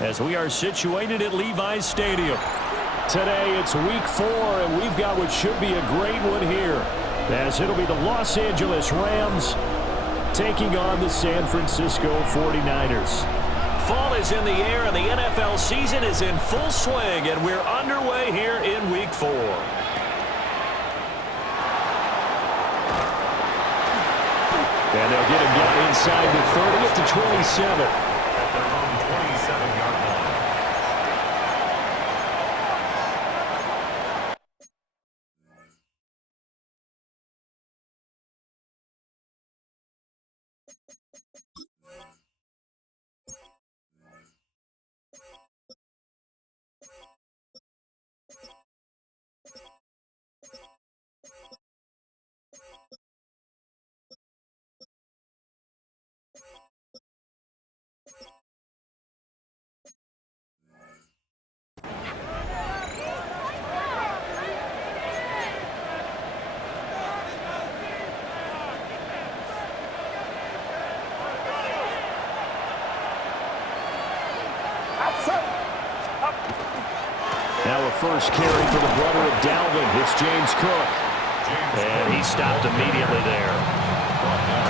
as we are situated at Levi's Stadium. Today it's week 4, and we've got what should be a great one here, as it'll be the Los Angeles Rams taking on the San Francisco 49ers. Fall is in the air, and the NFL season is in full swing, and we're underway here in week 4. And they'll get him down inside the 30 at the 27. At their own 27-yard line. Now a first carry for the brother of Dalvin. It's James Cook. And he stopped immediately there.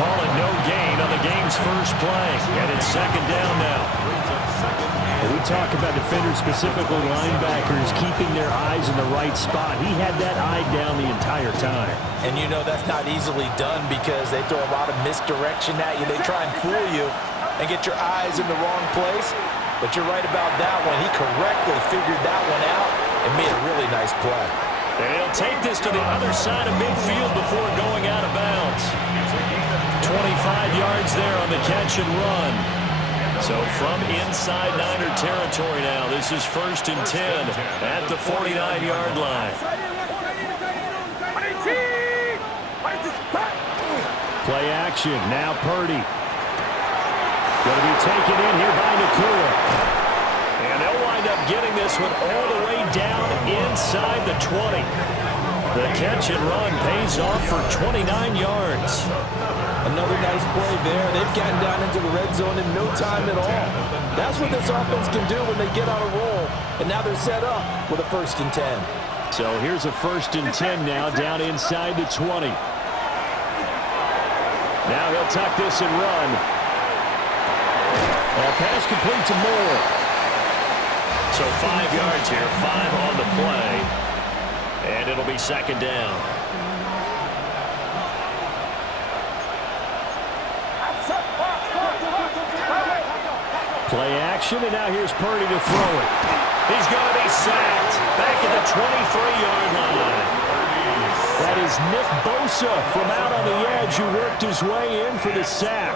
Calling no gain on the game's first play. And it's second down now. When we talk about defenders, specifically linebackers, keeping their eyes in the right spot. He had that eye down the entire time. And you know that's not easily done because they throw a lot of misdirection at you. They try and fool you and get your eyes in the wrong place. But you're right about that one. He correctly figured that one out and made a really nice play. And he'll take this to the other side of midfield before going out of bounds. 25 yards there on the catch and run. So from inside Niner territory now, this is 1st and 10 at the 49-yard line. Play action. Now Purdy. Going to be taken in here by Nakua. And they'll wind up getting this one all the way down inside the 20. The catch and run pays off for 29 yards. Another nice play there. They've gotten down into the red zone in no time at all. That's what this offense can do when they get on a roll. And now they're set up with a 1st and 10. So here's a 1st and 10 now down inside the 20. Now he'll tuck this and run. Pass complete to Moore. So 5 yards here, 5 on the play. And it'll be second down. Play action, and now here's Purdy to throw it. He's going to be sacked back at the 23-yard line. That is Nick Bosa from out on the edge who worked his way in for the sack.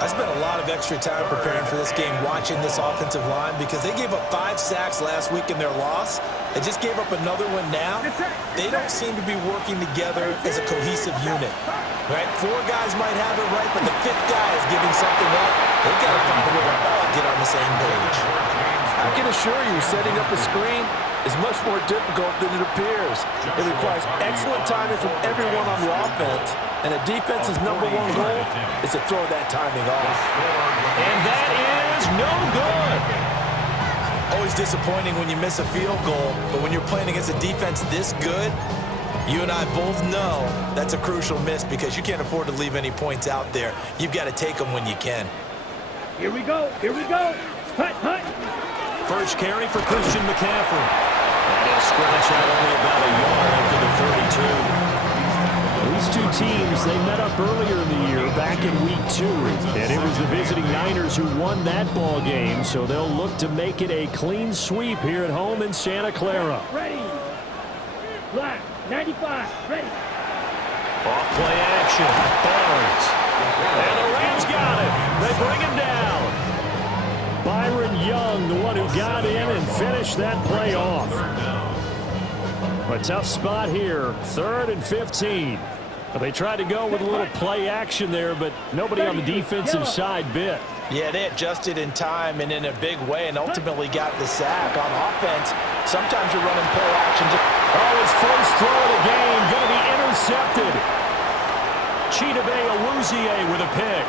I spent a lot of extra time preparing for this game watching this offensive line because they gave up 5 sacks last week in their loss. They just gave up another one now. They don't seem to be working together as a cohesive unit. Right? 4 guys might have it right, but the 5th guy is giving something up. They've got to find a way to all get on the same page. I can assure you, setting up a screen is much more difficult than it appears. It requires excellent timing from everyone on the offense, and a defense's #1 goal is to throw that timing off. And that is no good. Always disappointing when you miss a field goal, but when you're playing against a defense this good, you and I both know that's a crucial miss because you can't afford to leave any points out there. You've got to take them when you can. Here we go. Here we go. Hut, hut. First carry for Christian McCaffrey. And he'll scrimmage out only about a yard after the 32. These two teams, they met up earlier in the year, back in week 2. And it was the visiting Niners who won that ball game, so they'll look to make it a clean sweep here at home in Santa Clara. Ready. Black. 95. Ready. Off play action. Barnes. And the Rams got him. They bring him down. Byron Young, the one who got in and finished that play off. A tough spot here. 3rd and 15. They tried to go with a little play action there, but nobody on the defensive side bit. Yeah, they adjusted in time and in a big way and ultimately got the sack. On offense, sometimes you're running play action. His first throw of the game going to be intercepted. Chidobe Awuzie with a pick.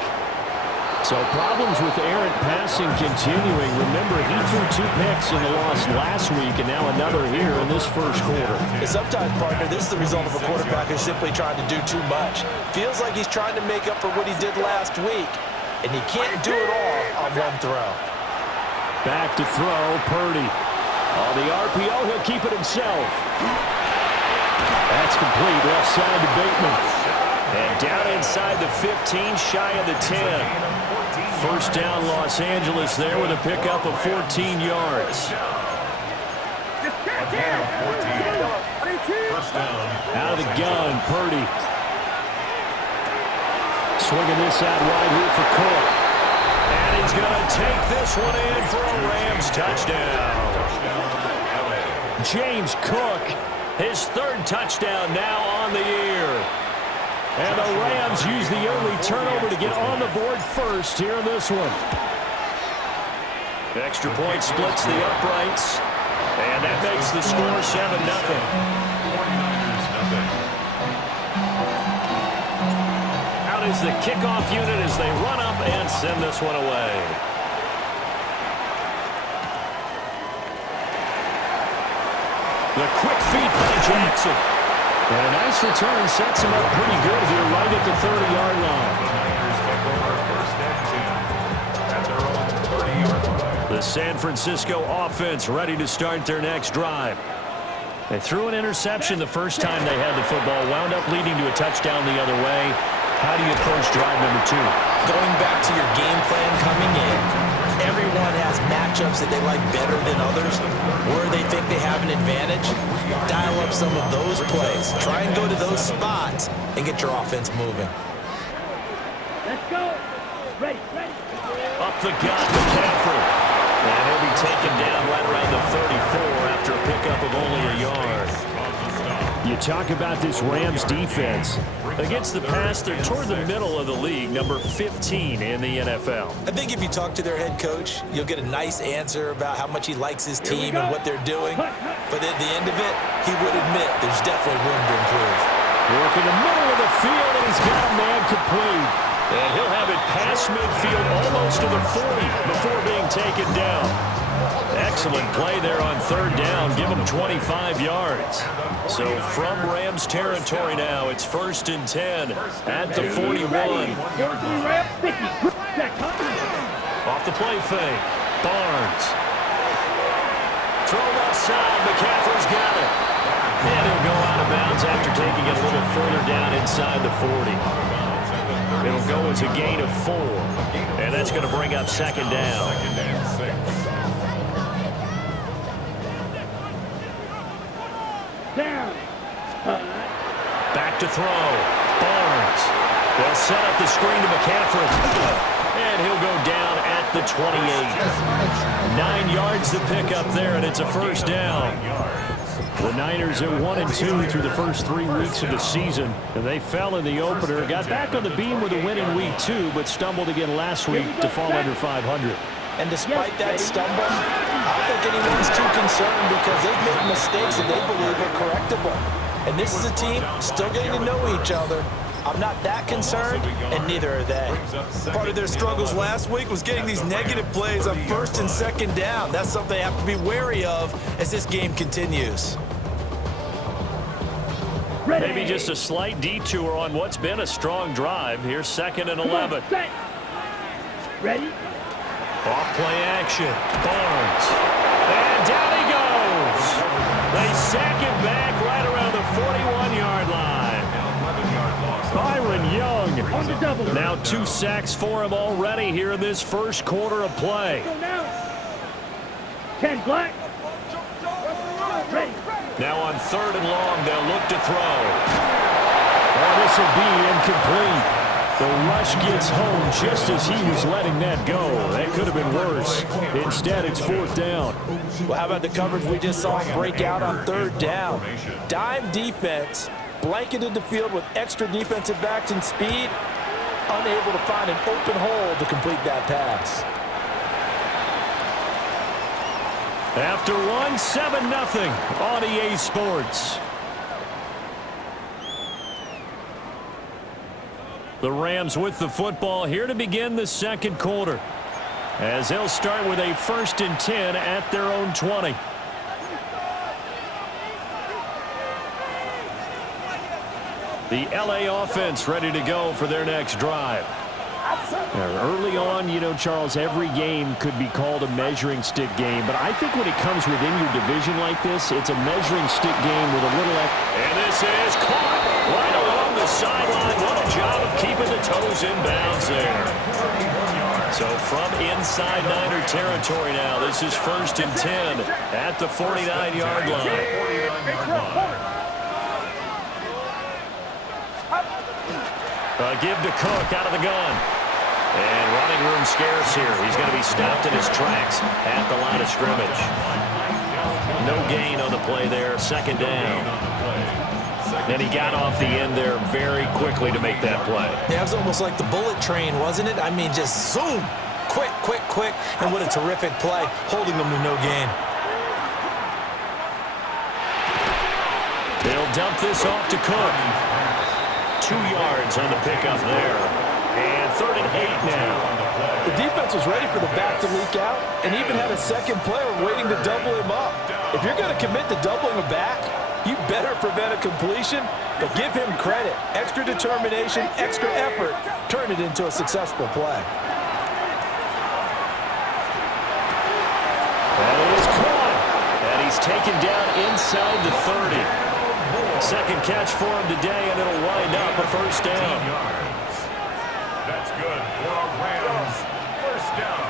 So problems with errant passing continuing. Remember, he threw 2 picks in the loss last week, and now another here in this first quarter. And sometimes, partner, this is the result of a quarterback who's simply trying to do too much. Feels like he's trying to make up for what he did last week, and he can't do it all on one throw. Back to throw, Purdy. On the RPO, he'll keep it himself. That's complete, left side to Bateman. And down inside the 15, shy of the 10. First down, Los Angeles there with a pickup of 14 yards. Out of the gun, Purdy. Swinging this out wide here for Cook. And he's going to take this one in for a Rams touchdown. James Cook, his 3rd touchdown now on the year. And the Rams use the early turnover to get on the board first here in this one. Extra point splits the uprights. And that makes the score 7-0. Out is the kickoff unit as they run up and send this one away. The quick feet by Jackson. And a nice return sets him up pretty good here right at the 30-yard line. The San Francisco offense ready to start their next drive. They threw an interception the first time they had the football, wound up leading to a touchdown the other way. How do you approach drive number 2? Going back to your game plan coming in, everyone has matchups that they like better than others, where they think they have an advantage. Dial up some of those plays. Try and go to those spots and get your offense moving. Let's go. Ready. Up the gut, McCaffrey. And he'll be taken down right around the 34 after a pickup of only a yard. You talk about this Rams defense. Against the pass, they're toward the middle of the league, number 15 in the NFL. I think if you talk to their head coach, you'll get a nice answer about how much he likes his team and what they're doing. But at the end of it, he would admit there's definitely room to improve. Work in the middle of the field, and he's got a man complete. And he'll have it past midfield almost to the 40 before being taken down. Excellent play there on 3rd down. Give him 25 yards. So from Rams territory now, it's 1st and 10 at the 41. Off the play fake. Barnes. Throw left side. McCaffrey's got it. And he'll go out of bounds after taking it a little further down inside the 40. It'll go as a gain of 4. And that's going to bring up 2nd down. Down. Back to throw. Barnes. They'll set up the screen to McCaffrey. And he'll go down at the 28. 9 yards to pick up there, and it's a 1st down. The Niners are 1-2 through the first 3 weeks of the season, and they fell in the opener. Got back on the beam with a win in week 2, but stumbled again last week to fall under 500. And despite that stumble, I don't think anyone's too concerned because they've made mistakes that they believe are correctable. And this is a team still getting to know each other. I'm not that concerned, and neither are they. Part of their struggles last week was getting these negative plays on 1st and 2nd down. That's something they have to be wary of as this game continues. Maybe just a slight detour on what's been a strong drive. Here's 2nd and 11. Ready? Off play action. Barnes. And down he goes. They sack him back right around the 41-yard line. Byron Young. On the double. Now 2 sacks for him already here in this first quarter of play. Go now. 10 black. Ready. Now on 3rd and long, they'll look to throw. Oh, this will be incomplete. The rush gets home just as he was letting that go. That could have been worse. Instead, it's 4th down. Well, how about the coverage we just saw break out on 3rd down? Dime defense, blanketed the field with extra defensive backs and speed, unable to find an open hole to complete that pass. After one, 7-0 on EA Sports. The Rams with the football here to begin the second quarter, as they'll start with a 1st and 10 at their own 20. The LA offense ready to go for their next drive. Early on, you know, Charles, every game could be called a measuring stick game, but I think when it comes within your division like this, it's a measuring stick game with a little... And this is caught right along the sideline. What a job of keeping the toes in bounds there. So from inside Niner territory now, this is 1st and 10 at the 49-yard line. Give to Cook out of the gun. And running room scarce here. He's going to be stopped in his tracks at the line of scrimmage. No gain on the play there. 2nd down. And he got off the end there very quickly to make that play. Yeah, it was almost like the bullet train, wasn't it? I mean, just zoom. Quick, quick, quick. And what a terrific play, holding them to no gain. They'll dump this off to Cook. 2 yards on the pickup there. And 3rd and 8 now. The defense was ready for the back to leak out and even had a second player waiting to double him up. If you're going to commit to doubling a back, you better prevent a completion, but give him credit. Extra determination, extra effort, turn it into a successful play. That is caught. And he's taken down inside the 30. Second catch for him today, and it'll wind up a 1st down. That's good for a Rams 1st down.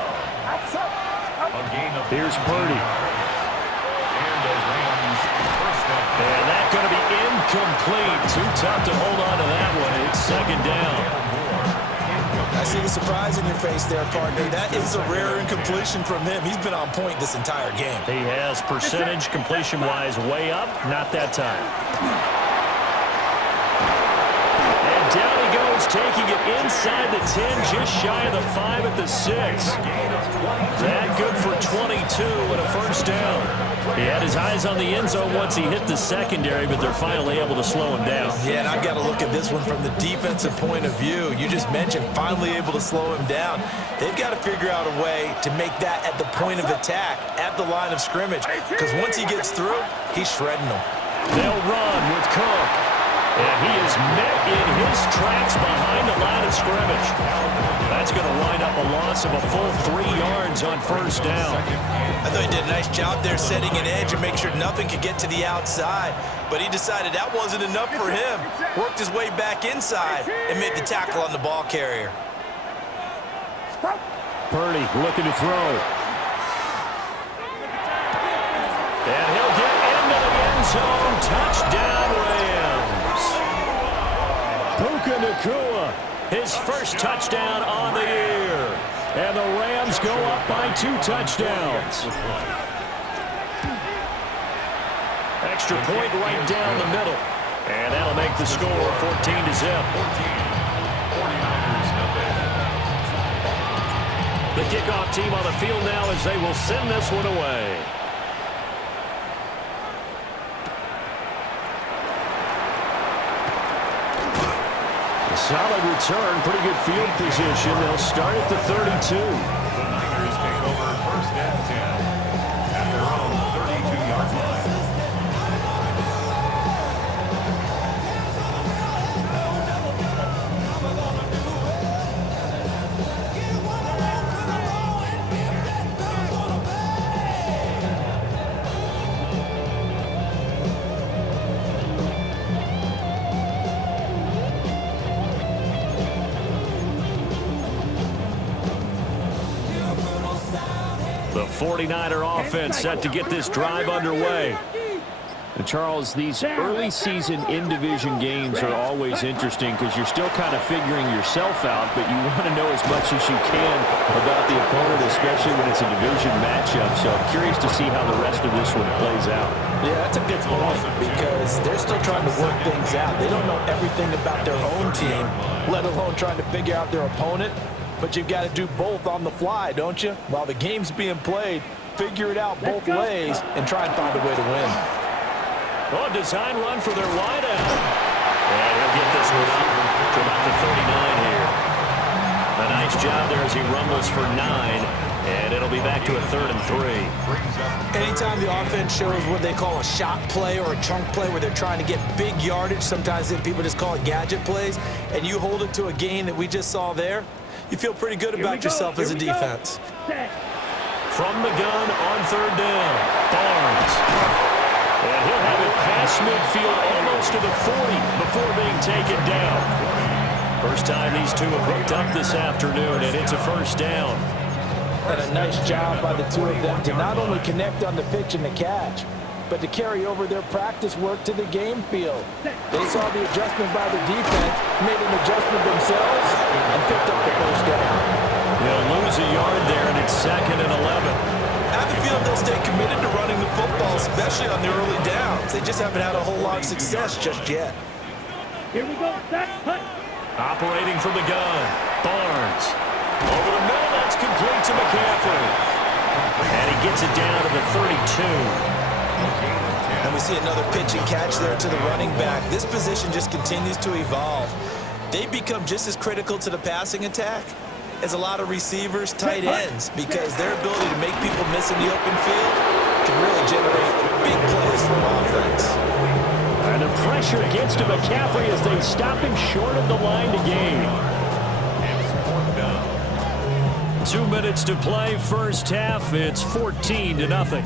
A gain of... Here's Purdy. And the Rams 1st down. And that's going to be incomplete. Too tough to hold on to that one. It's 2nd down. I see the surprise in your face there, partner. That is a rare incompletion from him. He's been on point this entire game. He has percentage completion-wise way up. Not that time. And down he goes, taking it inside the 10, just shy of the 5 at the 6. That good for 22 and a 1st down. He had his eyes on the end zone once he hit the secondary, but they're finally able to slow him down. Yeah, and I've got to look at this one from the defensive point of view. You just mentioned finally able to slow him down. They've got to figure out a way to make that at the point of attack, at the line of scrimmage, because once he gets through, he's shredding them. They'll run with Cook. And he is met in his tracks behind the line of scrimmage. That's going to wind up a loss of a full 3 yards on 1st down. I thought he did a nice job there setting an edge and make sure nothing could get to the outside. But he decided that wasn't enough for him. Worked his way back inside and made the tackle on the ball carrier. Purdy looking to throw. And he'll get into the end zone. Touchdown, Rams. Puka Nacua, his 1st touchdown on the year. And the Rams go up by 2 touchdowns. Extra point right down the middle. And that'll make the score 14-0. The kickoff team on the field now as they will send this one away. Solid return, pretty good field position. They'll start at the 32. The Niners take over 1st and 10 at their own 32-yard line. The 49er offense set to get this drive underway. And Charles, these early season in-division games are always interesting because you're still kind of figuring yourself out, but you want to know as much as you can about the opponent, especially when it's a division matchup. So I'm curious to see how the rest of this one plays out. Yeah, that's a good point because they're still trying to work things out. They don't know everything about their own team, let alone trying to figure out their opponent. But you've got to do both on the fly, don't you? While the game's being played, figure it out both ways and try and find a way to win. Oh, design run for their wideout. And he'll get this one up to about the 39 here. A nice job there as he rumbles for 9, and it'll be back to a 3rd and 3. Anytime the offense shows what they call a shot play or a chunk play where they're trying to get big yardage, sometimes people just call it gadget plays, and you hold it to a gain that we just saw there, you feel pretty good about yourself as a defense. From the gun on 3rd down, Barnes. And he'll have it past midfield almost to the 40 before being taken down. First time these two have hooked up this afternoon, and it's a 1st down. And a nice job by the two of them to not only connect on the pitch and the catch, but to carry over their practice work to the game field. They saw the adjustment by the defense, made an adjustment themselves, and picked up the 1st down. They'll lose a yard there, and it's 2nd and 11. I have a feeling they'll stay committed to running the football, especially on the early downs. They just haven't had a whole lot of success just yet. Here we go. Set. Hut. Operating from the gun, Barnes. Over the middle, that's complete to McCaffrey. And he gets it down to the 32. And we see another pitch and catch there to the running back. This position just continues to evolve. They become just as critical to the passing attack as a lot of receivers, tight ends, because their ability to make people miss in the open field can really generate big plays for offense. And the pressure gets to McCaffrey as they stop him short of the line to gain. 2 minutes to play, first half. It's 14-0.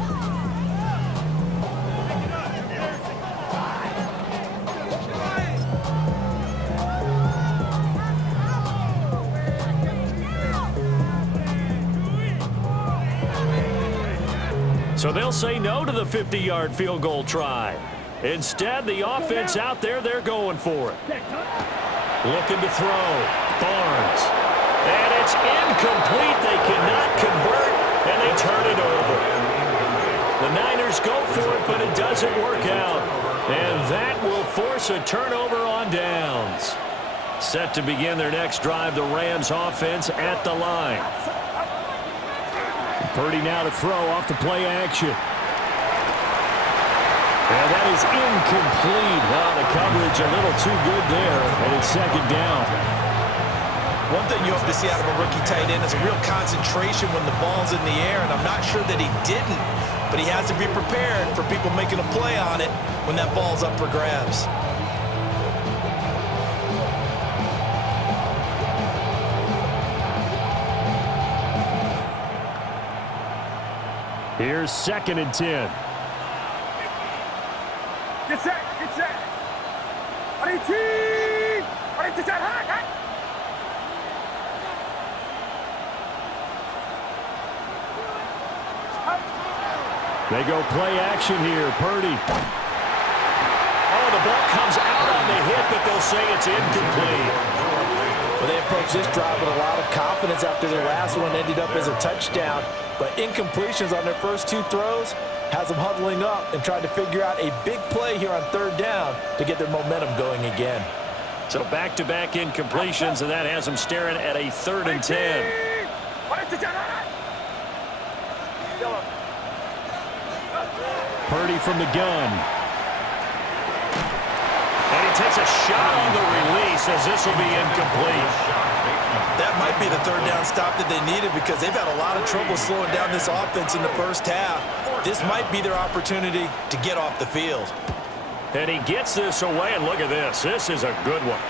So they'll say no to the 50-yard field goal try. Instead, the offense out there, they're going for it. Looking to throw. Barnes. And it's incomplete. They cannot convert, and they turn it over. The Niners go for it, but it doesn't work out. And that will force a turnover on downs. Set to begin their next drive, the Rams offense at the line. Purdy now to throw off the play action. And that is incomplete. Well, the coverage a little too good there, and it's 2nd down. One thing you hope to see out of a rookie tight end is a real concentration when the ball's in the air, and I'm not sure that he didn't, but he has to be prepared for people making a play on it when that ball's up for grabs. Here's 2nd and 10. Get set. Get set. Ready, team. Ready to set. Hut. They go play action here. Purdy. Oh, the ball comes out on the hit, but they'll say it's incomplete. Well, they approach this drive with a lot of confidence after their last one ended up as a touchdown. But incompletions on their first 2 throws has them huddling up and trying to figure out a big play here on 3rd down to get their momentum going again. So back-to-back incompletions, and that has them staring at a 3rd and 10. Purdy from the gun. And he takes a shot on the release as this will be incomplete. That might be the 3rd down stop that they needed because they've had a lot of trouble slowing down this offense in the first half. This might be their opportunity to get off the field. And he gets this away, and look at this. This is a good one.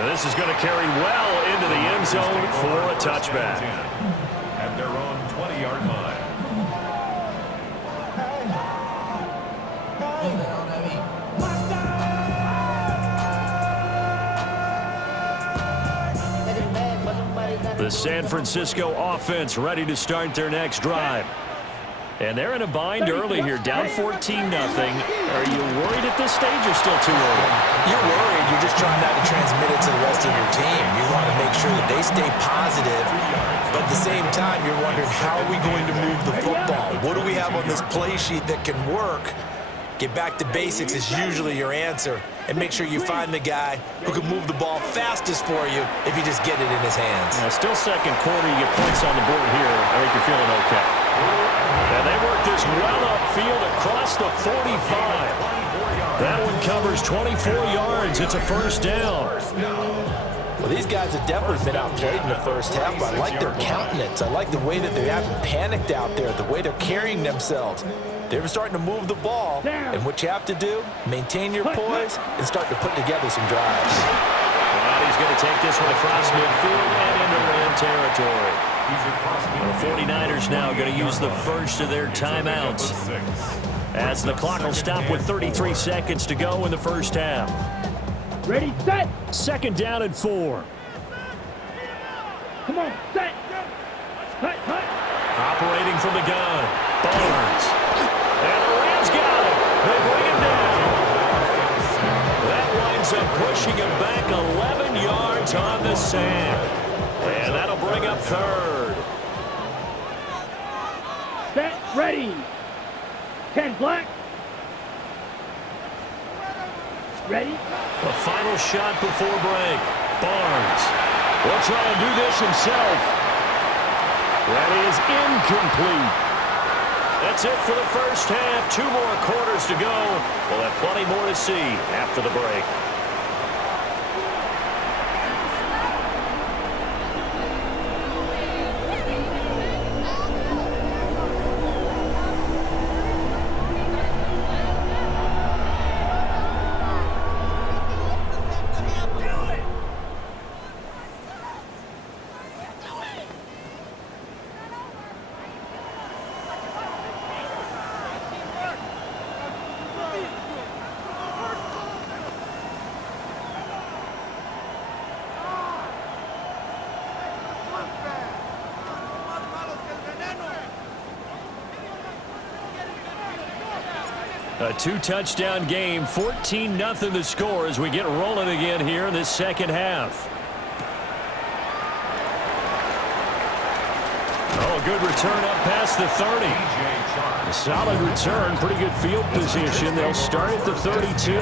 And this is going to carry well into the end zone for a touchback. At their own 20-yard line. The San Francisco offense ready to start their next drive. And they're in a bind early here, down 14-0. Are you worried at this stage or still too early? You're worried. You're just trying not to transmit it to the rest of your team. You want to make sure that they stay positive. But at the same time, you're wondering, how are we going to move the football? What do we have on this play sheet that can work? Get back to basics is usually your answer. And make sure you find the guy who can move the ball fastest for you if you just get it in his hands. Still 2nd quarter, you get points on the board here. I think you're feeling okay. And they work this well upfield across the 45. That one covers 24 yards. It's a 1st down. Well, these guys have definitely been outplayed in the first half, but I like their countenance. I like the way that they haven't panicked out there, the way they're carrying themselves. They're starting to move the ball, and what you have to do, maintain your poise and start to put together some drives. Well, he's going to take this one across midfield and into Ram territory. The 49ers now going to use the first of their timeouts, as the clock will stop with 33 seconds to go in the first half. Ready, set. Second down and 4. Come on, set. Hut, hut. Operating from the gun, Barnes. And the Rams got it. They bring him down. That winds up pushing him back 11 yards on the sack. And that'll bring up third. Set, ready. 10 black. Ready. The final shot before break. Barnes will try and do this himself. That is incomplete. That's it for the first half. 2 more quarters to go. We'll have plenty more to see after the break. A 2-touchdown game, 14-0 the score as we get rolling again here in this second half. Oh, good return up past the 30. A solid return, pretty good field position. They'll start at the 32.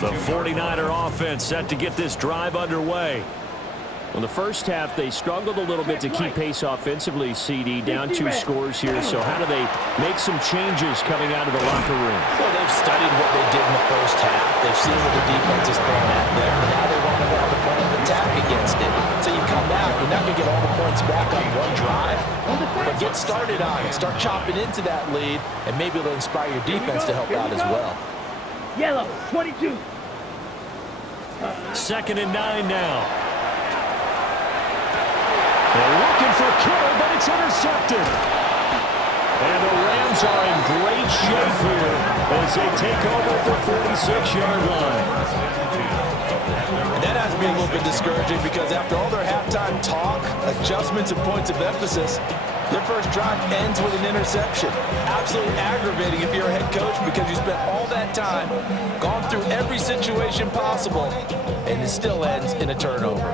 The 49er offense set to get this drive underway. Well, the first half, they struggled a little bit to keep pace offensively, CD, down 2 scores here. So how do they make some changes coming out of the locker room? Well, they've studied what they did in the first half. They've seen what the defense is throwing at them. Now they want to have a plan of attack against it. So you come out, you're not going to get all the points back on one drive, but get started on it. Start chopping into that lead, and maybe it'll inspire your defense to help out as well. Yellow, 22. Second and 9 now. They're looking for Kittle, but it's intercepted. And the Rams are in great shape here as they take over at the 46-yard line. And that has to be a little bit discouraging because after all their halftime talk, adjustments, and points of emphasis, their first drive ends with an interception. Absolutely aggravating if you're a head coach because you spent all that time, gone through every situation possible, and it still ends in a turnover.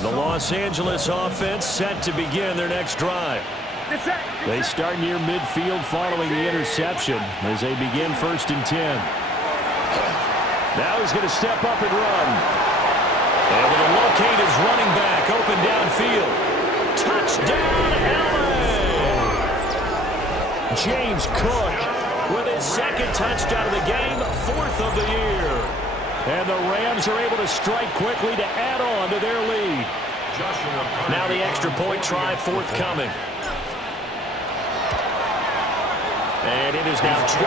The Los Angeles offense set to begin their next drive. They start near midfield following the interception as they begin 1st and 10. Now he's going to step up and run. Able to locate his running back open downfield. Touchdown, LA! James Cook with his 2nd touchdown of the game, 4th of the year. And the Rams are able to strike quickly to add on to their lead. Now the extra point try forthcoming. And it is now 21-0.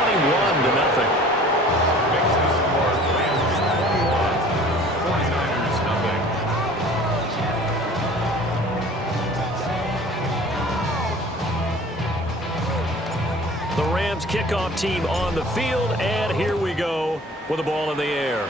Makes the score Rams 21, 49ers nothing. The Rams kickoff team on the field, and here we go with the ball in the air.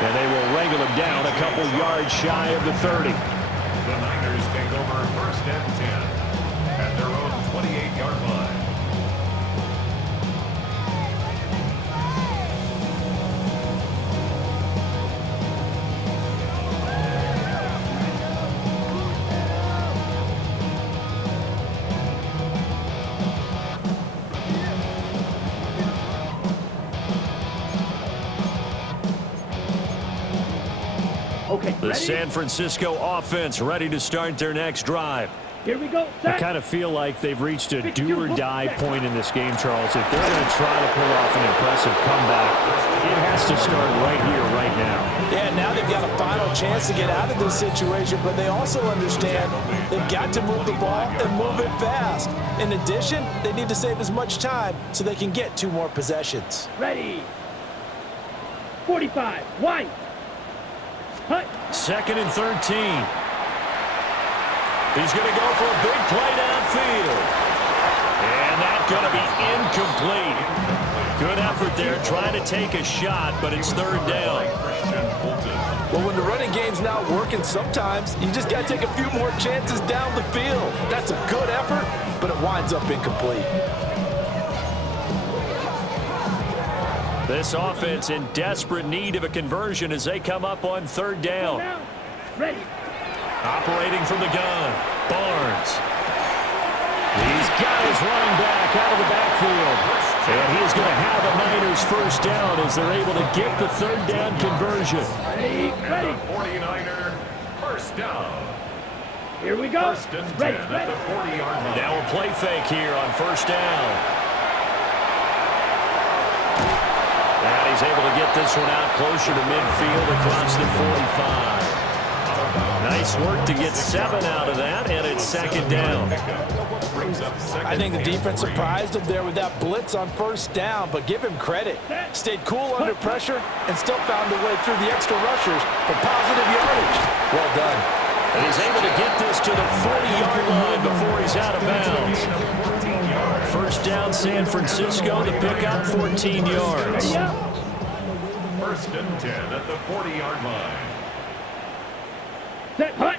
And they will wrangle him down a couple yards shy of the 30. The Niners take over 1st and 10 at their own 28-yard line. The San Francisco offense ready to start their next drive. Here we go. I kind of feel like they've reached a do-or-die point in this game, Charles. If they're going to try to pull off an impressive comeback, it has to start right here, right now. Yeah, now they've got a final chance to get out of this situation, but they also understand they've got to move the ball and move it fast. In addition, they need to save as much time so they can get 2 more possessions. Ready. 45. One. Hut. 2nd and 13. He's going to go for a big play downfield. And that's going to be incomplete. Good effort there trying to take a shot, but it's 3rd down. Well, when the running game's not working, sometimes you just got to take a few more chances down the field. That's a good effort, but it winds up incomplete. This offense in desperate need of a conversion as they come up on 3rd down. Ready. Operating from the gun, Barnes. He's got his running back out of the backfield. And he's going to have a Niners 1st down as they're able to get the 3rd down conversion. Ready. 49er, 1st down. Here we go. 1st and 10 Ready. at the 40-yard line. Now a play fake here on 1st down. And he's able to get this one out closer to midfield across the 45. Nice work to get 7 out of that, and it's 2nd down. I think the defense surprised him there with that blitz on 1st down, but give him credit. Stayed cool under pressure and still found a way through the extra rushers for positive yardage. Well done. And he's able to get this to the 40-yard line before he's out of bounds. 1st down, San Francisco, the pickup, 14 yards. 1st and 10 at the 40-yard line. Set. Hut.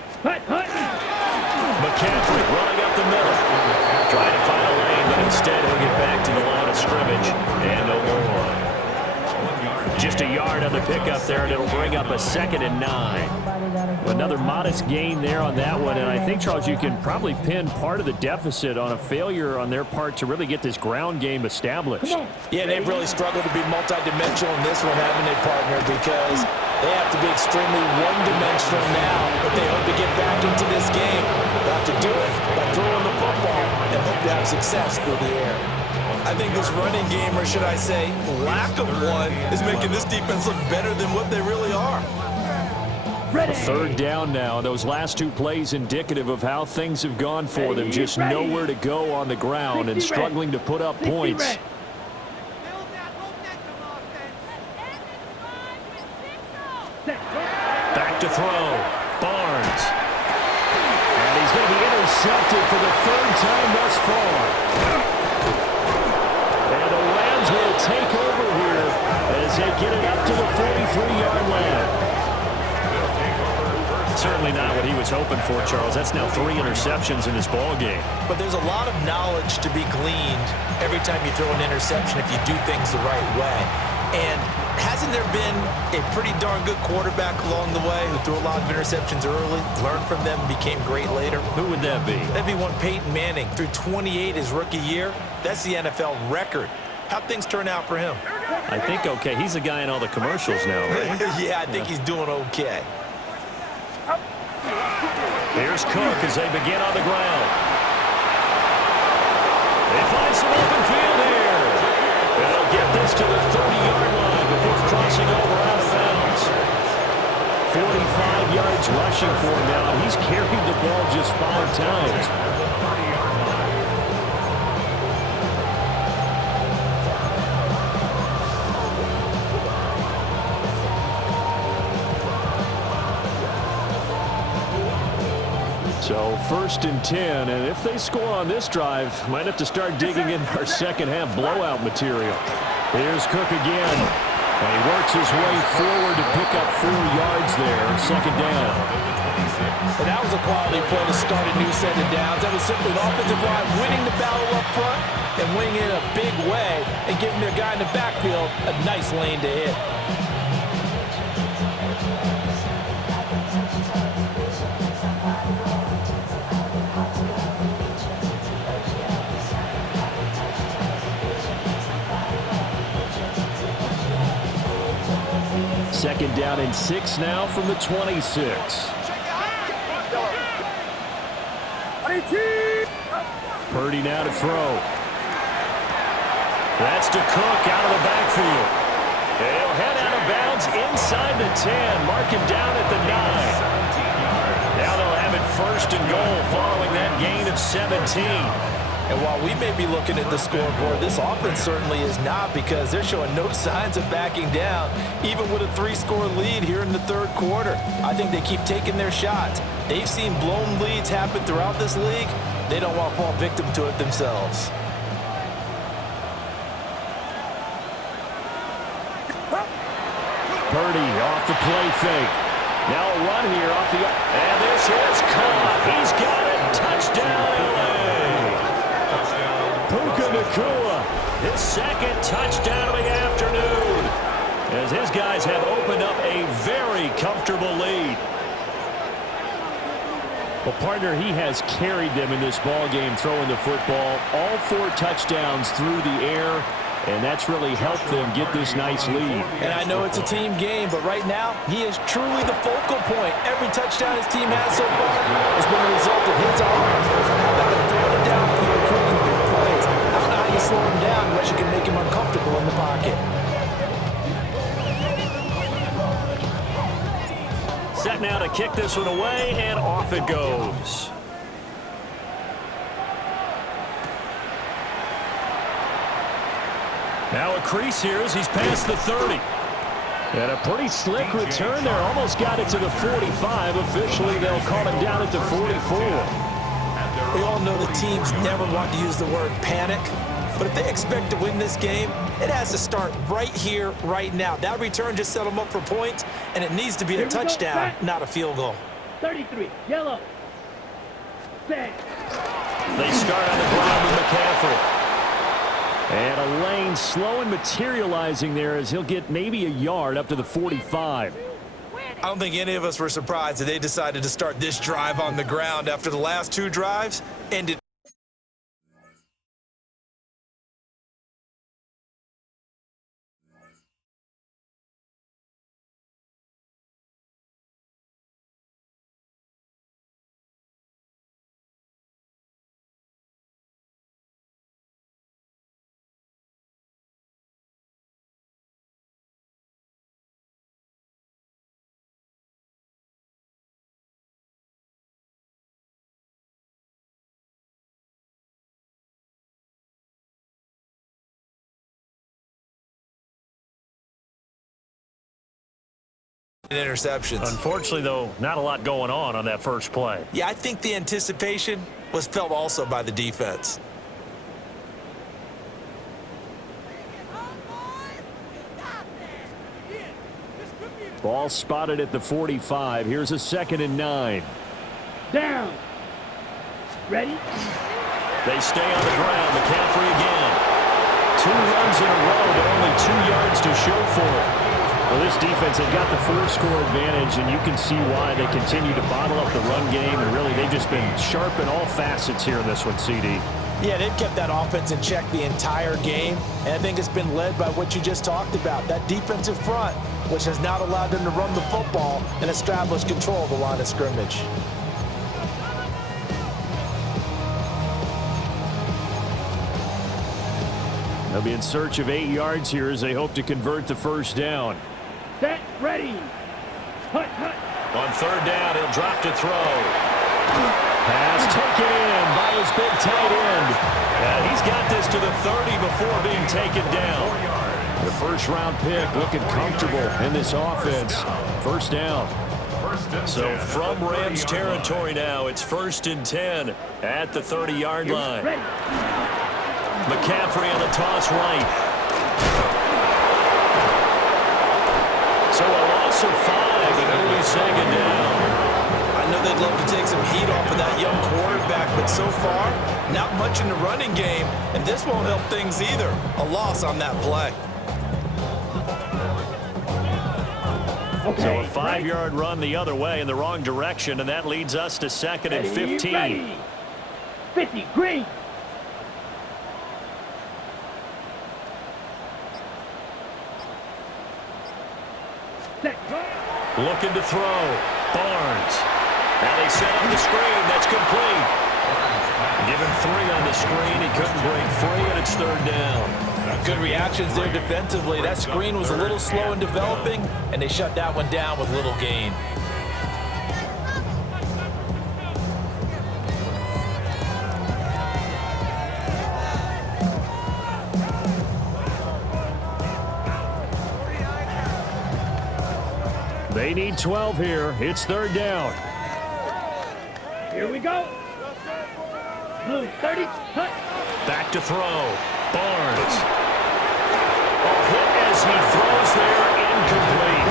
McCaffrey running up the middle. Trying to find a lane, but instead he'll get back to the line of scrimmage. And no more. Just a yard on the pickup there, and it'll bring up a 2nd and 9. Another modest gain there on that one, and I think, Charles, you can probably pin part of the deficit on a failure on their part to really get this ground game established. Yeah, they've really struggled to be multidimensional in this one, haven't they, partner? Because they have to be extremely one-dimensional now if they hope to get back into this game. They'll have to do it by throwing the football and hope to have success through the air. I think this running game, or should I say lack of one, is making this defense look better than what they really are. Ready. 3rd down now. Those last 2 plays indicative of how things have gone for them. Just nowhere to go on the ground and struggling to put up points. Back to throw. Barnes. And he's going to be intercepted for the 3rd time thus far. And the Rams will take over here as they get it up to the 43-yard line. Certainly not what he was hoping for, Charles. That's now 3 interceptions in this ball game. But there's a lot of knowledge to be gleaned every time you throw an interception if you do things the right way. And hasn't there been a pretty darn good quarterback along the way who threw a lot of interceptions early, learned from them, became great later? Who would that be? That'd be one Peyton Manning. Threw 28 his rookie year. That's the NFL record. How'd things turn out for him? I think okay. He's the guy in all the commercials now, right? Yeah, I think he's doing okay. Here's Cook as they begin on the ground. They find some open field here. They'll get this to the 30-yard line before crossing over out of bounds. 45 yards rushing for him now. He's carried the ball just 5 times. So 1st and 10, and if they score on this drive, might have to start digging in our second-half blowout material. Here's Cook again, and he works his way forward to pick up 4 yards there, 2nd down. And that was a quality play to start a new set of downs. That was simply the offensive line winning the battle up front and winning it in a big way and giving their guy in the backfield a nice lane to hit. Second down and 6 now from the 26. Ready, Purdy now to throw. That's to Cook out of the backfield. He'll head out of bounds inside the 10. Mark him down at the 9. Now they'll have it first and goal following that gain of 17. And while we may be looking at the scoreboard, this offense certainly is not, because they're showing no signs of backing down, even with a 3-score lead here in the third quarter. I think they keep taking their shots. They've seen blown leads happen throughout this league. They don't want to fall victim to it themselves. Purdy off the play fake. Now a run here off the... And this is caught. He's got it. Touchdown, LA. Puka Nacua, his second touchdown of the afternoon, as his guys have opened up a very comfortable lead. Well, partner, he has carried them in this ball game throwing the football. All 4 touchdowns through the air, and that's really helped them get this nice lead. And I know it's a team game, but right now, he is truly the focal point. Every touchdown his team has so far has been a result of his arm. How about him throwing it downfield, creating big plays? I don't know how you slow him down unless you can make him uncomfortable in the pocket. Set now to kick this one away, and off it goes. Now a crease here as he's past the 30. And a pretty slick return there. Almost got it to the 45. Officially, they'll call it down at the 44. We all know the teams never want to use the word panic, but if they expect to win this game, it has to start right here, right now. That return just set them up for points, and it needs to be a touchdown, not a field goal. 33, yellow. Set. They start on the ground with McCaffrey. And a lane slow and materializing there as he'll get maybe a yard up to the 45. I don't think any of us were surprised that they decided to start this drive on the ground after the last 2 drives ended. Interceptions. Unfortunately, though, not a lot going on that first play. Yeah, I think the anticipation was felt also by the defense. Ball spotted at the 45. Here's a 2nd and 9. Down. Ready? They stay on the ground. McCaffrey again. 2 runs in a row, but only 2 yards to show for it. Well, this defense, they've got the 4-score advantage, and you can see why they continue to bottle up the run game, and really they've just been sharp in all facets here in this one, CD. Yeah, they've kept that offense in check the entire game, and I think it's been led by what you just talked about, that defensive front, which has not allowed them to run the football and establish control of the line of scrimmage. They'll be in search of 8 yards here as they hope to convert the first down. Set, ready. Hut, hut. On 3rd down, he'll drop to throw. Pass taken in by his big tight end. And he's got this to the 30 before being taken down. The first-round pick looking comfortable in this offense. First down. So from Rams territory now, it's 1st and 10 at the 30-yard line. McCaffrey on the toss right. So a loss of 5 and only 2nd down. I know they'd love to take some heat off of that young quarterback, but so far, not much in the running game, and this won't help things either. A loss on that play. Okay, so a 5-yard run the other way in the wrong direction, and that leads us to 2nd and 15. Ready. 50, green. Looking to throw. Barnes. Now they set up the screen. That's complete. Give him 3 on the screen. He couldn't break free, and it's 3rd down. Good reactions there defensively. That screen was a little slow in developing, and they shut that one down with little gain. They need 12 here. It's 3rd down. Here we go. Blue 30. Cut. Back to throw. Barnes. A hit as he throws there, incomplete.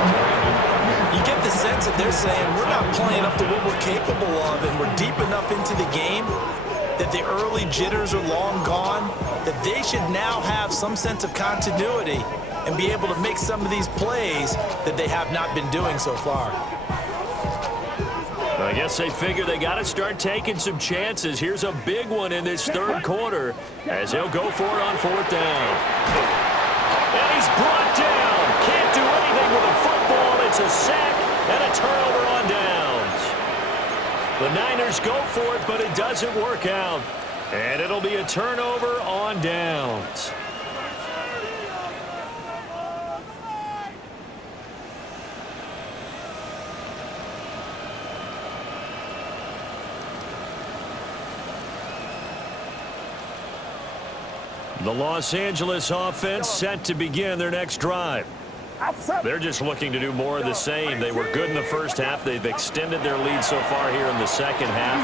You get the sense that they're saying we're not playing up to what we're capable of, and we're deep enough into the game that the early jitters are long gone, that they should now have some sense of continuity and be able to make some of these plays that they have not been doing so far. I guess they figure they got to start taking some chances. Here's a big one in this 3rd quarter as he'll go for it on 4th down. And he's brought down. Can't do anything with a football. It's a sack and a turnover on downs. The Niners go for it, but it doesn't work out. And it'll be a turnover on downs. The Los Angeles offense set to begin their next drive. They're just looking to do more of the same. They were good in the first half. They've extended their lead so far here in the second half.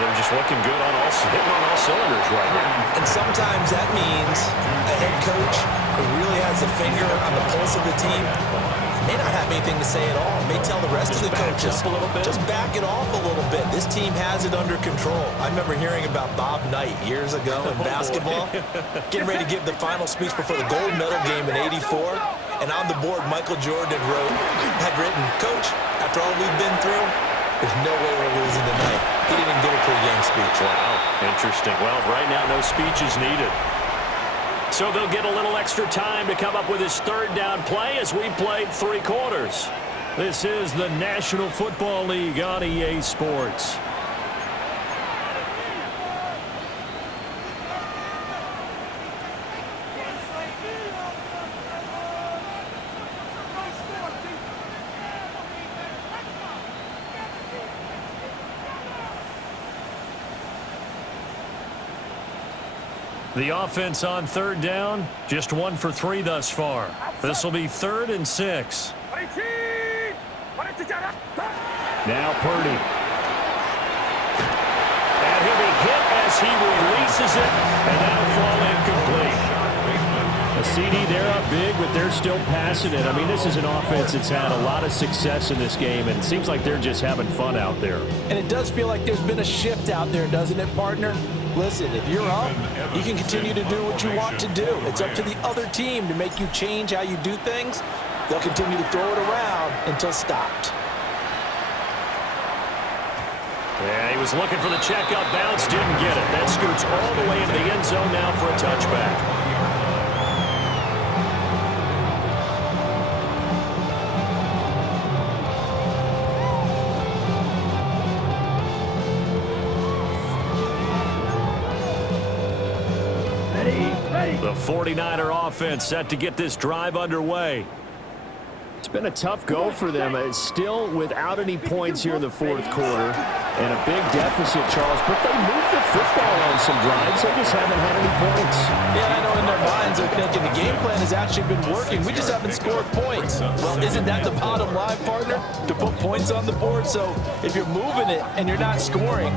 They're just looking good hitting on all cylinders right now. And sometimes that means a head coach who really has a finger on the pulse of the team may not have anything to say at all. May tell the rest of the coaches, just back it off a little bit. This team has it under control. I remember hearing about Bob Knight years ago in basketball, getting ready to give the final speech before the gold medal game in '84. And on the board, Michael Jordan had written, "Coach, after all we've been through, there's no way we're losing tonight." He didn't even give a pregame speech. Wow, interesting. Well, right now, no speech is needed. So they'll get a little extra time to come up with his 3rd down play as we played 3 quarters. This is the National Football League on EA Sports. The offense on 3rd down, just 1 for 3 thus far. This will be 3rd and 6. Now Purdy. And he'll be hit as he releases it, and that'll fall incomplete. A CD, they're up big, but they're still passing it. I mean, this is an offense that's had a lot of success in this game, and it seems like they're just having fun out there. And it does feel like there's been a shift out there, doesn't it, partner? Listen, if you're up, you can continue to do what you want to do. It's up to the other team to make you change how you do things. They'll continue to throw it around until stopped. Yeah, he was looking for the checkup bounce, didn't get it. That scoots all the way into the end zone now for a touchback. The 49er offense set to get this drive underway. It's been a tough go for them. It's still without any points here in the 4th quarter. And a big deficit, Charles. But they moved the football on some drives. They just haven't had any points. Yeah, I know in their minds they're thinking the game plan has actually been working. We just haven't scored points. Well, isn't that the bottom line, partner? To put points on the board. So if you're moving it and you're not scoring,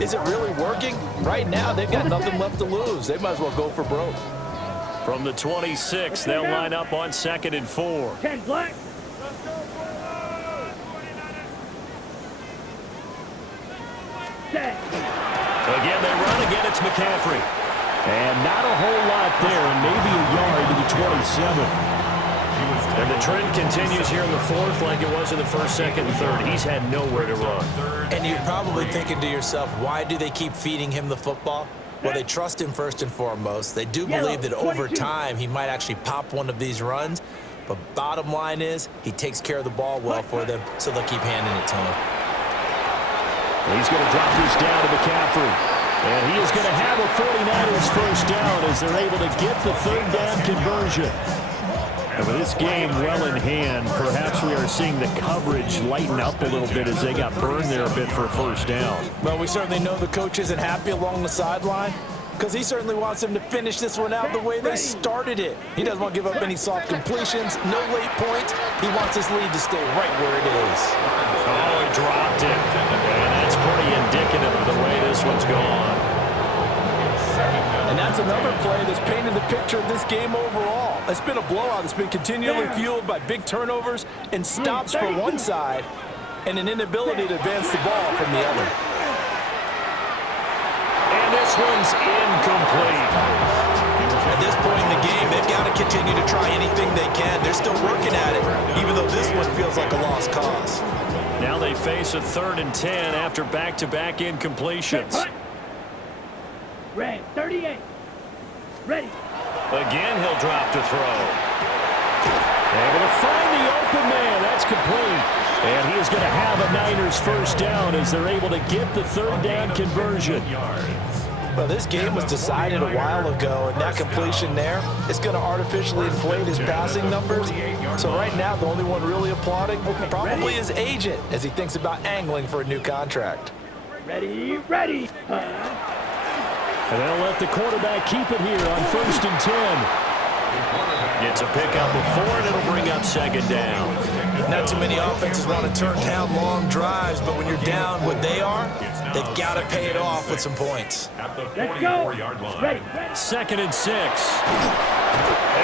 is it really working? Right now, they've got nothing left to lose. They might as well go for broke. From the 26, they'll line up on 2nd and 4. Ken Black. Again, they run. Again, it's McCaffrey. And not a whole lot there, and maybe a yard to the 27. And the trend continues here in the 4th like it was in the 1st, 2nd, and 3rd. He's had nowhere to run. And you're probably thinking to yourself, why do they keep feeding him the football? Well, they trust him first and foremost. They do believe that over time he might actually pop one of these runs. But bottom line is he takes care of the ball well for them, so they'll keep handing it to him. He's going to drop this down to McCaffrey. And he is going to have a 49ers first down as they're able to get the third down conversion. And with this game well in hand, perhaps we are seeing the coverage lighten up a little bit as they got burned there a bit for a first down. Well, we certainly know the coach isn't happy along the sideline because he certainly wants them to finish this one out the way they started it. He doesn't want to give up any soft completions, no late points. He wants his lead to stay right where it is. Oh, he dropped it. And that's pretty indicative of the way this one's gone. And that's another play that's painted the picture of this game overall. It's been a blowout. It's been continually fueled by big turnovers and stops for one side and an inability to advance the ball from the other. And this one's incomplete. At this point in the game, they've got to continue to try anything they can. They're still working at it, even though this one feels like a lost cause. Now they face a 3rd and 10 after back-to-back incompletions. Red, 38. Ready. Again, he'll drop to throw. Able to find the open man. That's complete. And he is going to have a Niners first down as they're able to get the third down conversion. Well, this game was decided a while ago, and that completion there is going to artificially inflate his passing numbers. So right now, the only one really applauding probably his agent as he thinks about angling for a new contract. Ready, ready. And they'll let the quarterback keep it here on 1st and 10. Gets a pickup of 4, and it'll bring up 2nd down. Not too many offenses want to turn down long drives, but when you're down what they are, they've got to pay it off with some points. Let's go. Ready. 2nd and 6. And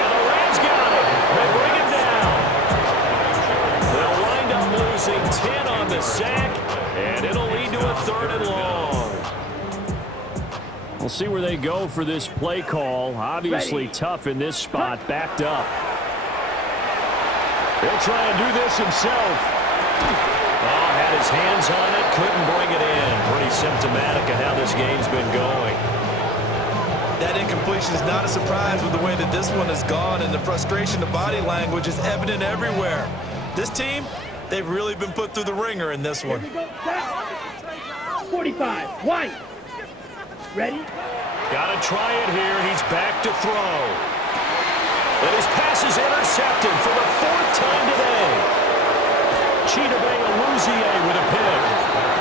the Rams got it. They bring him down. They'll wind up losing 10 on the sack, and it'll lead to a 3rd and long. We'll see where they go for this play call. Obviously tough in this spot, backed up. He'll try and do this himself. Oh, had his hands on it, couldn't bring it in. Pretty symptomatic of how this game's been going. That incompletion is not a surprise with the way that this one has gone, and the frustration of body language is evident everywhere. This team, they've really been put through the ringer in this one. 45, white. Ready? Got to try it here. He's back to throw. And his pass is intercepted for the 4th time today. Chidobe Awuzie with a pick.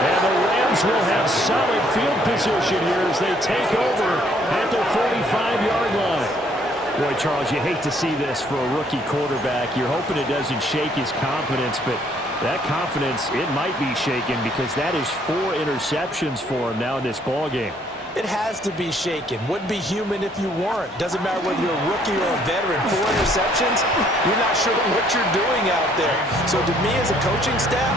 And the Rams will have solid field position here as they take over at the 45-yard line. Boy, Charles, you hate to see this for a rookie quarterback. You're hoping it doesn't shake his confidence, but that confidence, it might be shaken because that is 4 interceptions for him now in this ballgame. It has to be shaken. Wouldn't be human if you weren't. Doesn't matter whether you're a rookie or a veteran. 4 interceptions, you're not sure what you're doing out there. So to me as a coaching staff,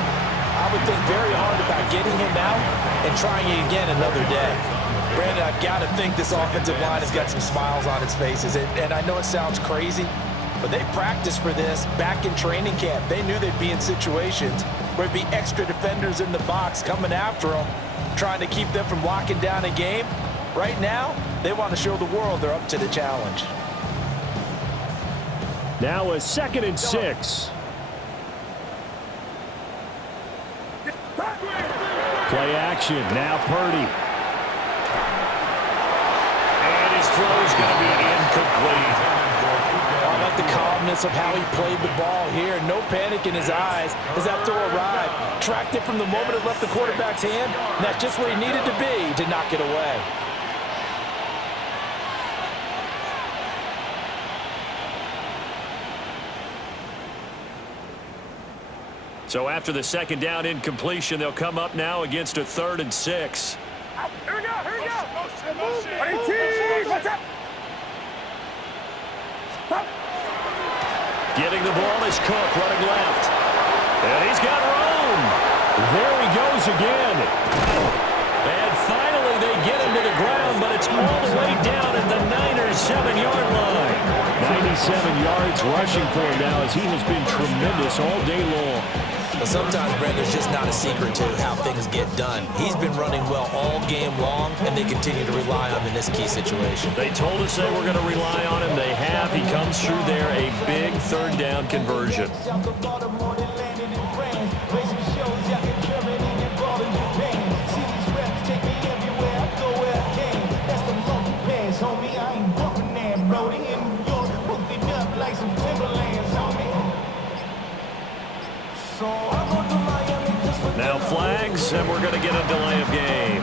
I would think very hard about getting him out and trying it again another day. Brandon, I've got to think this offensive line has got some smiles on its faces. And I know it sounds crazy, but they practiced for this back in training camp. They knew they'd be in situations where there'd be extra defenders in the box coming after them, trying to keep them from locking down a game. Right now, they want to show the world they're up to the challenge. Now a 2nd and 6. Play action. Now Purdy. And his throw is going to be incomplete. I like the calmness of how he played the ball here. No panic in his eyes as that throw arrived. Tracked it from the moment it left the quarterback's hand, and that's just where he needed to be to knock it away. So after the 2nd down incompletion, they'll come up now against a 3rd and 6. Here we go, here we go. What's up? Getting the ball is Cook, running left. And he's got room. There he goes again. And finally they get him to the ground, but it's all the way down at the Niners' 7-yard line. 97 yards rushing for him now as he has been tremendous all day long. But sometimes, Brent, there's just not a secret to how things get done. He's been running well all game long, and they continue to rely on him in this key situation. They told us they were going to rely on him. They have. He comes through there, a big 3rd down conversion. Now flags, and we're going to get a delay of game.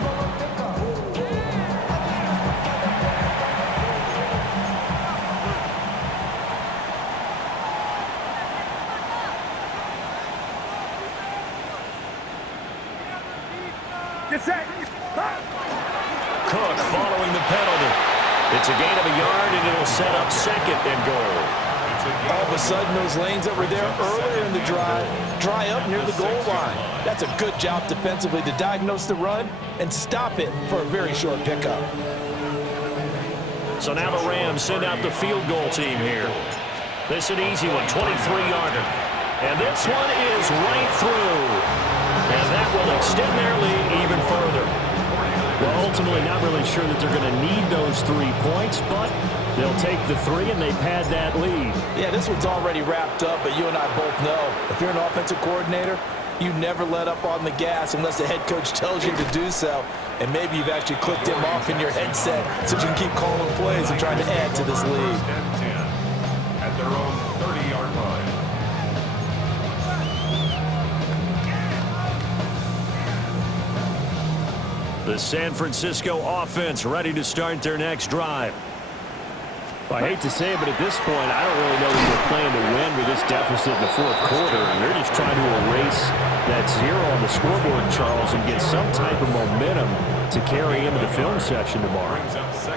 Cook following the penalty. It's a gain of a yard, and it'll set up second and goal. All of a sudden, those lanes that were there earlier in the drive dry up near the goal line. That's a good job defensively to diagnose the run and stop it for a very short pickup. So now the Rams send out the field goal team here. This is an easy one, 23-yarder. And this one is right through. And that will extend their lead even further. Well, ultimately, not really sure that they're going to need those 3 points, but they'll take the 3 and they pad that lead. Yeah, this one's already wrapped up, but you and I both know if you're an offensive coordinator, you never let up on the gas unless the head coach tells you to do so. And maybe you've actually clicked him off in your headset so you can keep calling plays and trying to add to this lead. At their own 30-yard line. The San Francisco offense ready to start their next drive. I hate to say it, but at this point, I don't really know that they're playing to win with this deficit in the fourth quarter. They're just trying to erase that 0 on the scoreboard, Charles, and get some type of momentum to carry into the film session tomorrow.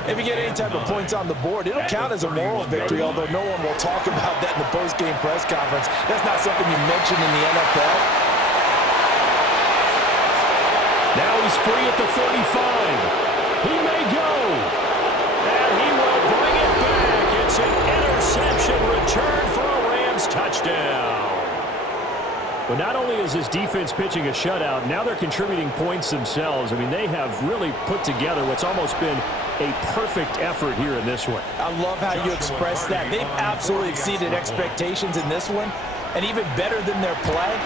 If you get any type of points on the board, it'll count as a moral victory, although no one will talk about that in the post-game press conference. That's not something you mention in the NFL. Now he's free at the 35. He may go. And he will bring it back. It's an interception return for a Rams touchdown. But not only is his defense pitching a shutout, now they're contributing points themselves. I mean, they have really put together what's almost been a perfect effort here in this one. I love how you express that. They've absolutely exceeded expectations in this one, and even better than their play.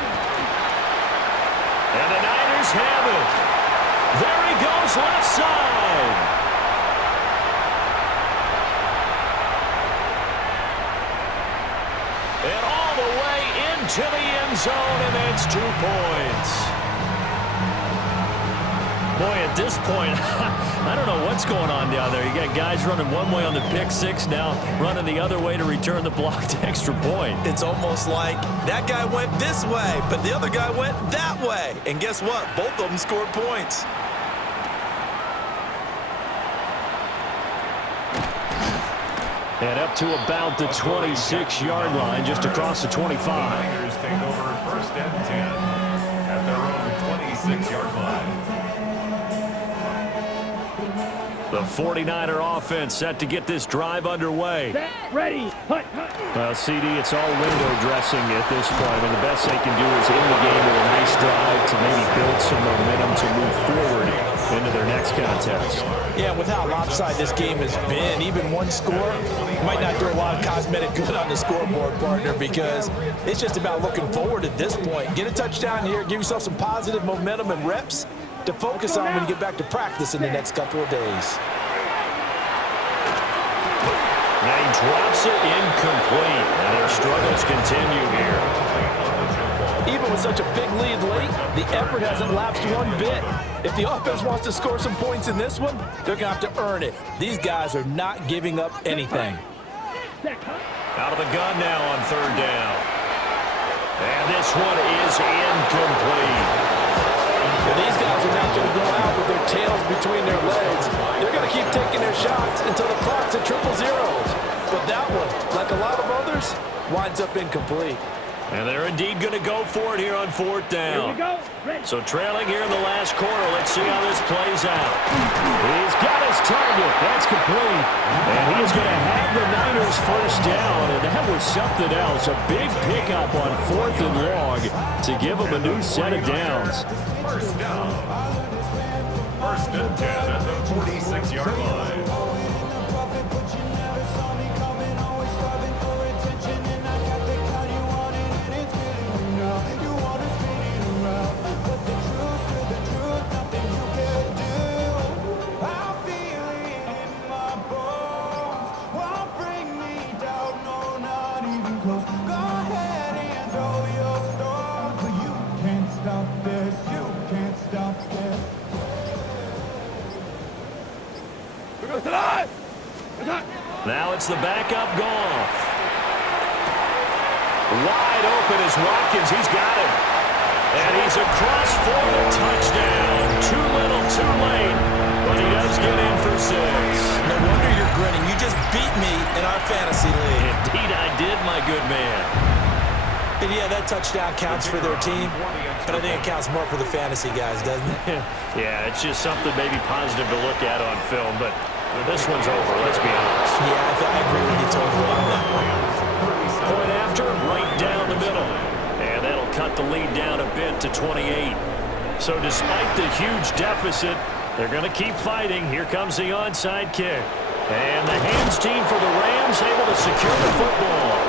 And the Niners have it. There he goes, left side. And all the way into the end zone, and it's 2 points. Boy, at this point, I don't know what's going on down there. You got guys running one way on the pick six, now running the other way to return the blocked extra point. It's almost like that guy went this way, but the other guy went that way. And guess what? Both of them scored points. And up to about the 26-yard line, just across the 25. Niners take over first and 10 at their own 26-yard line. The 49er offense set to get this drive underway. Ready. Hut. Well, CD, it's all window dressing at this point, and the best they can do is end the game with a nice drive to maybe build some momentum to move forward into their next contest. Yeah, with how lopsided this game has been, even one score might not do a lot of cosmetic good on the scoreboard, partner, because it's just about looking forward at this point. Get a touchdown here, give yourself some positive momentum and reps to focus on when you get back to practice in the next couple of days. Now he drops it incomplete, and their struggles continue here. Even with such a big lead late, the effort hasn't lapsed one bit. If the offense wants to score some points in this one, they're going to have to earn it. These guys are not giving up anything. Out of the gun now on third down. And this one is incomplete. And these guys are not going to go out with their tails between their legs. They're going to keep taking their shots until the clock's at 000. But that one, like a lot of others, winds up incomplete. And they're indeed going to go for it here on fourth down. So trailing here in the last quarter. Let's see how this plays out. He's got his target. That's complete. And he is going to have the Niners first down. And that was something else. A big pickup on 4th and long to give them a new set of downs. First down. First and 10 at the 46-yard line. it's the backup Goff. Wide open is Watkins. He's got him. And he's across for the touchdown. Too little, too late. But he does get in for 6. No wonder you're grinning. You just beat me in our fantasy league. Indeed I did, my good man. And yeah, that touchdown counts for their team, but I think it counts more for the fantasy guys, doesn't it? Yeah, it's just something maybe positive to look at on film, but this one's over, let's be honest. Yeah, I agree with you totally on that one. Point after, right down the middle. And that'll cut the lead down a bit to 28. So despite the huge deficit, they're going to keep fighting. Here comes the onside kick. And the hands team for the Rams able to secure the football.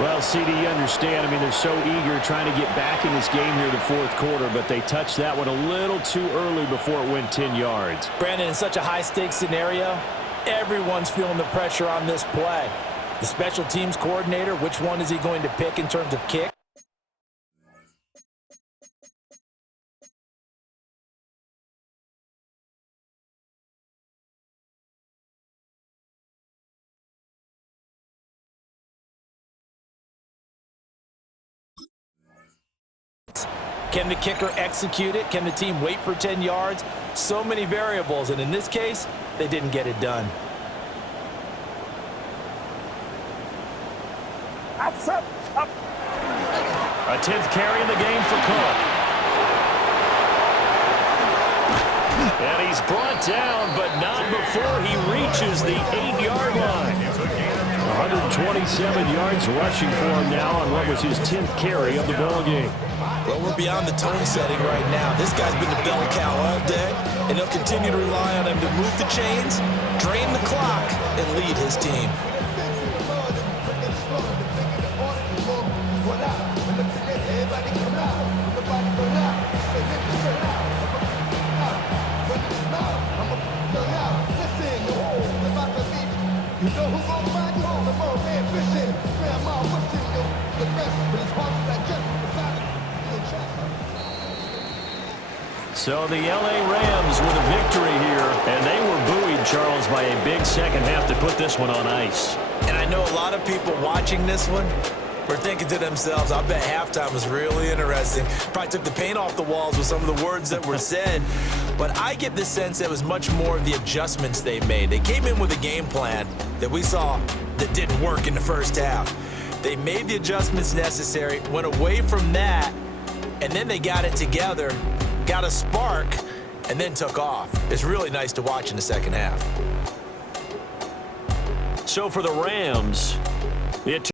Well, CD, you understand. I mean, they're so eager trying to get back in this game here in the fourth quarter, but they touched that one a little too early before it went 10 yards. Brandon, in such a high-stakes scenario, everyone's feeling the pressure on this play. The special teams coordinator, which one is he going to pick in terms of kick? Can the kicker execute it? Can the team wait for 10 yards? So many variables, and in this case, they didn't get it done. A 10th carry in the game for Cook. And he's brought down, but not before he reaches the 8-yard line. 127 yards rushing for him now on what was his 10th carry of the ball game. Well, we're beyond the tone setting right now. This guy's been the bell cow all day, and he'll continue to rely on him to move the chains, drain the clock, and lead his team. So the L.A. Rams with a victory here, and they were buoyed, Charles, by a big second half to put this one on ice. And I know a lot of people watching this one were thinking to themselves, I bet halftime was really interesting. Probably took the paint off the walls with some of the words that were said. But I get the sense that was much more of the adjustments they made. They came in with a game plan that we saw that didn't work in the first half. They made the adjustments necessary, went away from that, and then they got it together, got a spark, and then took off. It's really nice to watch in the second half. So for the Rams, it